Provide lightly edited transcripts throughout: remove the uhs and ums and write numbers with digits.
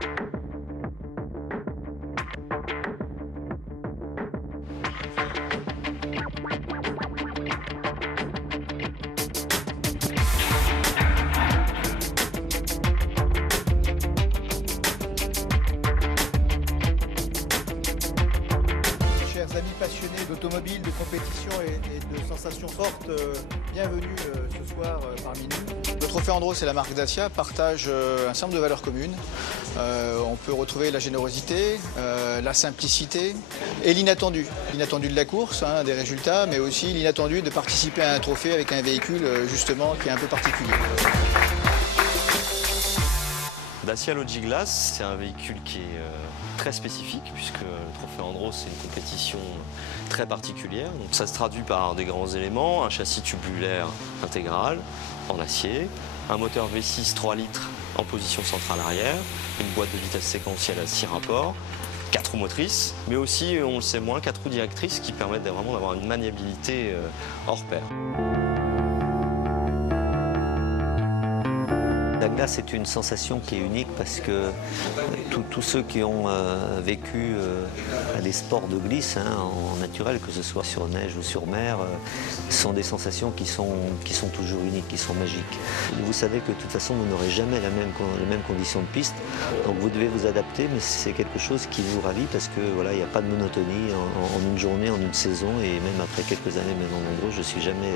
Chers amis passionnés d'automobile, de compétition et de sensations fortes, bienvenue ce soir parmi nous. Le Trophée Andros et la marque Dacia partagent un certain nombre de valeurs communes. On peut retrouver la générosité, la simplicité et l'inattendu. L'inattendu de la course, des résultats, mais aussi l'inattendu de participer à un trophée avec un véhicule justement qui est un peu particulier. Dacia Logiglass, c'est un véhicule qui est très spécifique puisque le Trophée Andros c'est une compétition très particulière. Donc ça se traduit par des grands éléments, un châssis tubulaire intégral en acier, un moteur V6 3 litres en position centrale arrière, une boîte de vitesse séquentielle à 6 rapports, 4 roues motrices, mais aussi, on le sait moins, 4 roues directrices qui permettent vraiment d'avoir une maniabilité hors pair. La glace est une sensation qui est unique parce que tous ceux qui ont vécu des sports de glisse en naturel, que ce soit sur neige ou sur mer, sont des sensations qui sont toujours uniques, qui sont magiques. Vous savez que de toute façon vous n'aurez jamais les mêmes conditions de piste, donc vous devez vous adapter, mais c'est quelque chose qui vous ravit parce que voilà, il n'y a pas de monotonie en une journée, en une saison, et même après quelques années, même en nombreux, je suis jamais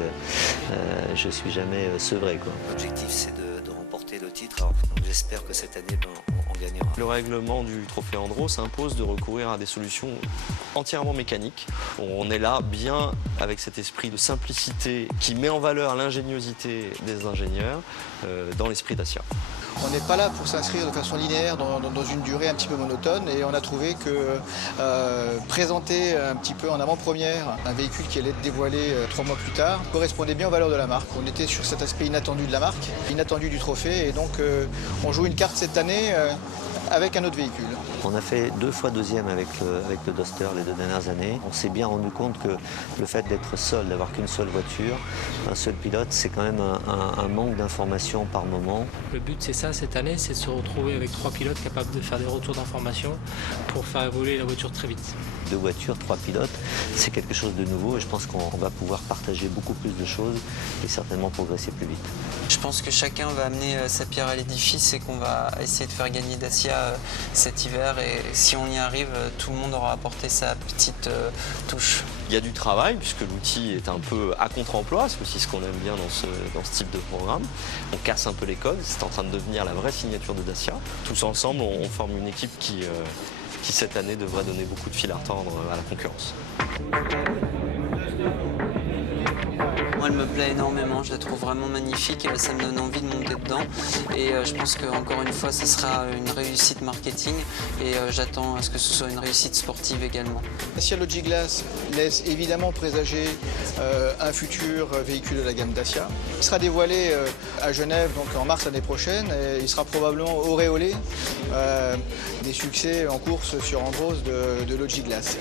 sevré, quoi. L'objectif c'est de remporter le titre, donc j'espère que cette année on gagnera. Le règlement du Trophée Andros impose de recourir à des solutions entièrement mécaniques. On est là bien avec cet esprit de simplicité qui met en valeur l'ingéniosité des ingénieurs dans l'esprit Dacia. On n'est pas là pour s'inscrire de façon linéaire dans une durée un petit peu monotone, et on a trouvé que présenter un petit peu en avant-première un véhicule qui allait être dévoilé 3 mois plus tard correspondait bien aux valeurs de la marque. On était sur cet aspect inattendu de la marque, inattendu du trophée, et donc on joue une carte cette année avec un autre véhicule. On a fait 2 fois deuxième avec le Duster les 2 dernières années. On s'est bien rendu compte que le fait d'être seul, d'avoir qu'une seule voiture, un seul pilote, c'est quand même un manque d'information par moment. Le but c'est ça cette année, c'est de se retrouver avec 3 pilotes capables de faire des retours d'informations pour faire évoluer la voiture très vite. 2 voitures, 3 pilotes, c'est quelque chose de nouveau et je pense qu'on va pouvoir partager beaucoup plus de choses et certainement progresser plus vite. Je pense que chacun va amener sa pierre à l'édifice et qu'on va essayer de faire gagner Dacia cet hiver, et si on y arrive, tout le monde aura apporté sa petite touche. Il y a du travail puisque l'outil est un peu à contre-emploi, c'est aussi ce qu'on aime bien dans ce type de programme. On casse un peu les codes, c'est en train de devenir la vraie signature de Dacia. Tous ensemble, on forme une équipe qui cette année devrait donner beaucoup de fil à retordre à la concurrence. Moi, elle me plaît énormément, je la trouve vraiment magnifique, ça me donne envie de monter dedans, et je pense qu'encore une fois, ce sera une réussite marketing, et j'attends à ce que ce soit une réussite sportive également. Dacia Logiglass laisse évidemment présager un futur véhicule de la gamme Dacia. Il sera dévoilé à Genève donc en mars l'année prochaine, et il sera probablement auréolé des succès en course sur Andros de Logiglass.